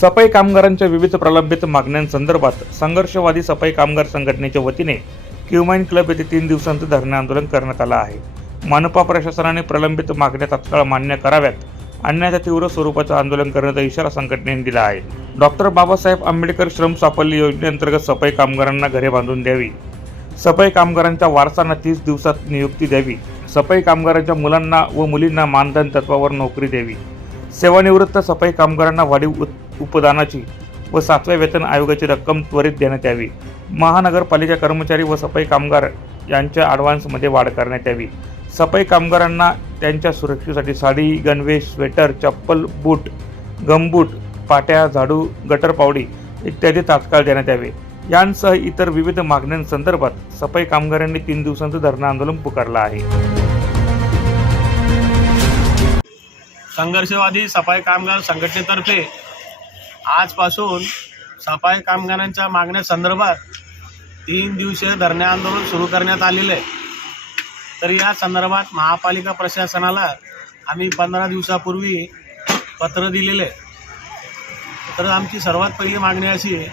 सफाई कामगारांच्या विविध प्रलंबित मागण्यांसंदर्भात संघर्षवादी सफाई कामगार संघटनेच्या वतीने क्युमाइन क्लब येथे तीन दिवसांचं धरणे आंदोलन करण्यात आलं आहे. मनपा प्रशासनाने प्रलंबित मागण्या तात्काळ मान्य कराव्यात अन्यथा तीव्र स्वरूपाचं आंदोलन करण्याचा इशारा संघटनेने दिला आहे. डॉक्टर बाबासाहेब आंबेडकर श्रम साफल्य योजनेअंतर्गत सफाई कामगारांना घरे बांधून द्यावी. सफाई कामगारांच्या वारसांना तीस दिवसात नियुक्ती द्यावी. सफाई कामगारांच्या मुलांना व मुलींना मानधन तत्वावर नोकरी द्यावी. सेवानिवृत्त सफाई कामगारांना वाढीव उत् उपदानाची व सातव्या वेतन आयोगाची रक्कम त्वरित देण्यात यावी. महानगरपालिका कर्मचारी व सफाई कामगार यांच्या ॲडव्हान्समध्ये वाढ करण्यात यावी. सफाई कामगारांना त्यांच्या सुरक्षेसाठी साडी गणवेश स्वेटर चप्पल बूट गमबूट पाट्या झाडू गटर पावडी इत्यादी तात्काळ देण्यात यावे. यांसह इतर विविध मागण्यांसंदर्भात सफाई कामगारांनी तीन दिवसांचं धरणं आंदोलन पुकारलं आहे. संघर्षवादी सफाई कामगार संघटनेतर्फे आजपासून सफाई कामगारांच्या मागण्या संदर्भात तीन दिवसीय धरणे आंदोलन सुरू करण्यात आलेलं आहे. तर या संदर्भात महापालिका प्रशासनाला आम्ही पंधरा दिवसापूर्वी पत्र दिलेलं आहे. तर आमची सर्वात पहिली मागणी अशी आहे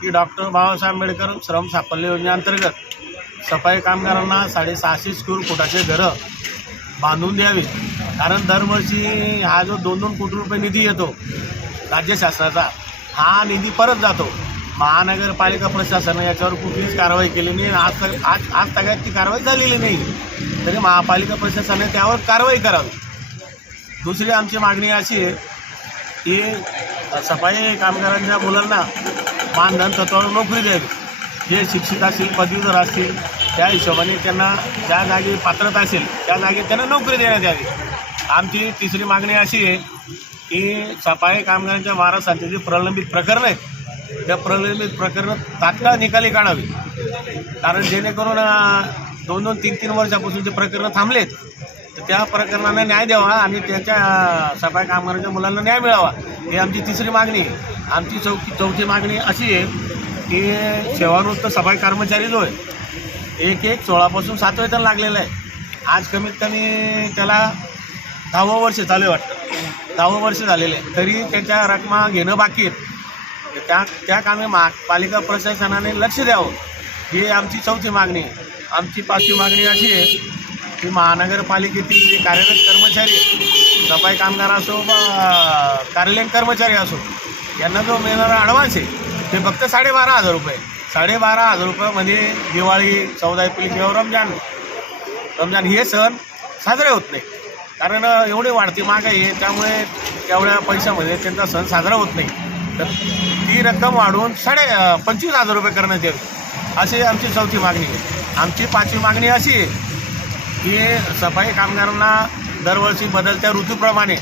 की डॉक्टर बाबासाहेब आंबेडकर श्रम साफल्य योजनेअंतर्गत सफाई कामगारांना साडेसहाशे स्क्वेअर फुटाचे घरं बांधून द्यावी. कारण दरवर्षी हा जो दोन दोन कोटी रुपये निधी येतो राज्य शासनाचा हा निधी परत जातो. महानगरपालिका प्रशासनानं याच्यावर कुठलीच कारवाई केली नाही आज तक आज आज तगायत ती कारवाई झालेली नाही. तरी महापालिका प्रशासनाने त्यावर कारवाई करावी. दुसरी आमची मागणी अशी आहे की सफाई कामगारांच्या मुलांना मानधन तत्वावर नोकरी द्यावी जे शिक्षित असतील पदवीधर असतील त्या हिशोबाने त्यांना ज्या जागी पात्रता असेल त्या जागी त्यांना नोकरी देण्यात यावी. आमची तिसरी मागणी अशी आहे की सफाई कामगारांच्या वारसांचे जे प्रलंबित प्रकरणं आहेत त्या प्रलंबित प्रकरणं तात्काळ निकाली काढावी. कारण जेणेकरून दोन दोन तीन तीन वर्षापासून जे प्रकरणं थांबलेत तर त्या प्रकरणांना न्याय द्यावा आणि त्याच्या सफाई कामगारांच्या मुलांना न्याय मिळावा. ही आमची तिसरी मागणी आहे. आमची चौकी चौथी मागणी अशी आहे की सेवानिवृत्त सफाई कर्मचारी जो आहे एक एक सोळापासून सात वेतन लागलेलं आहे. आज कमीत कमी त्याला दहावं वर्ष चालू आहे वाटतं. दहावं वर्ष झालेलं आहे. तरी त्याच्या रकमा घेणं बाकी आहेत त्या त्या कामी मा पालिका प्रशासनाने लक्ष द्यावं. ही आमची चौथी मागणी आहे. आमची पाचवी मागणी अशी आहे की महानगरपालिकेतील जे कार्यरत कर्मचारी सफाई कामगार असो वा कार्यालयीन कर्मचारी असो यांना जो मिळणारा ॲडव्हान्स आहे ते फक्त साडेबारा हजार रुपये साडेबारा हजार रुपयामध्ये म्हणजे दिवाळी चौदा एप्रिल किंवा रमजान. रमजान हे सण साजरे होत नाही कारण एवढी वाढती महागाई आहे त्यामुळे तेवढ्या पैशामध्ये त्यांचा सण साजरा होत नाही. तर ती रक्कम वाढवून साडे पंचवीस हजार रुपये करण्यात येईल अशी आमची चौथी मागणी आहे. आमची पाचवी मागणी अशी आहे की सफाई कामगारांना दरवर्षी बदलत्या ऋतूप्रमाणे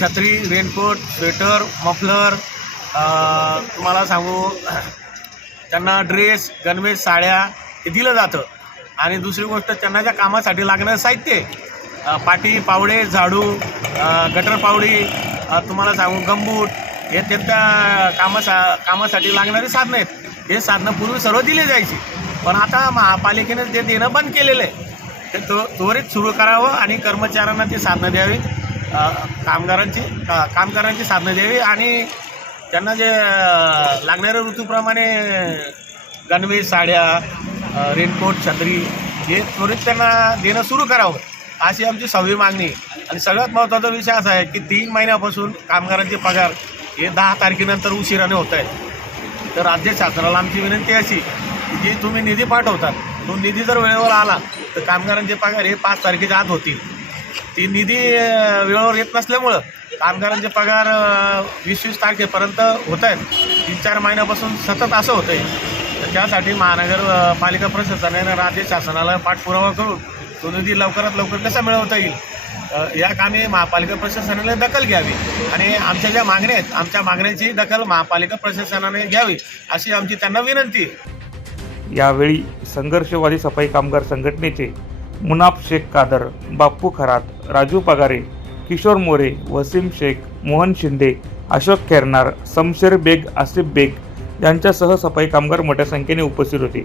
छत्री रेनकोट स्वेटर मफलर तुम्हाला सांगू त्यांना ड्रेस गणवेश साड्या हे दिलं जातं. आणि दुसरी गोष्ट त्यांना ज्या कामासाठी लागणारं साहित्य आहे, पाटी पावडे झाडू गटर पावडी तुम्हाला सांगू गंबूट हे त्यांच्या कामासा कामासाठी लागणारी साधनं आहेत. हे साधनं पूर्वी सर्व दिली जायची. पण आता महापालिकेने ते देणं बंद केलेलं आहे. ते तो त्वरित सुरू करावं आणि कर्मचाऱ्यांना ती साधनं द्यावी. कामगारांची का कामगारांची साधनं द्यावी आणि त्यांना जे लागणाऱ्या ऋतूप्रमाणे गणवेश साड्या रेनकोट छत्री हे त्वरित त्यांना देणं सुरू करावं. अशी आमची सहावी मागणी. आणि सगळ्यात महत्त्वाचा विषय असा आहे की तीन महिन्यापासून कामगारांचे पगार हे दहा तारखेनंतर उशिराने होत आहेत. तर राज्य शासनाला आमची विनंती अशी की जी तुम्ही निधी पाठवतात तो निधी जर वेळेवर आला तर कामगारांचे पगार हे पाच तारखेच्या आत होतील. ती निधी वेळेवर येत नसल्यामुळं कामगारांचे पगार वीस वीस तारखेपर्यंत होत आहेत. तीन चार महिन्यापासून सतत असं होतं आहे तर त्यासाठी महानगरपालिका प्रशासनाने राज्य शासनाला पाठपुरावा करून तो निधी लवकरात लवकर कसा मिळवता येईल? या कामी महापालिका प्रशासनाने दखल घ्यावी आणि आमच्या ज्या मागण्या आहेत आमच्या मागण्यांची दखल महापालिका प्रशासनाने घ्यावी अशी आमची त्यांना विनंती आहे. यावेळी संघर्षवादी सफाई कामगार संघटनेचे मुनाफ शेख कादर बाप्पू खरात राजू पगारे किशोर मोरे वसीम शेख मोहन शिंदे अशोक खेरनार समशेर बेग आसिफ बेग यांच्यासह सफाई कामगार मोठ्या संख्येने उपस्थित होते.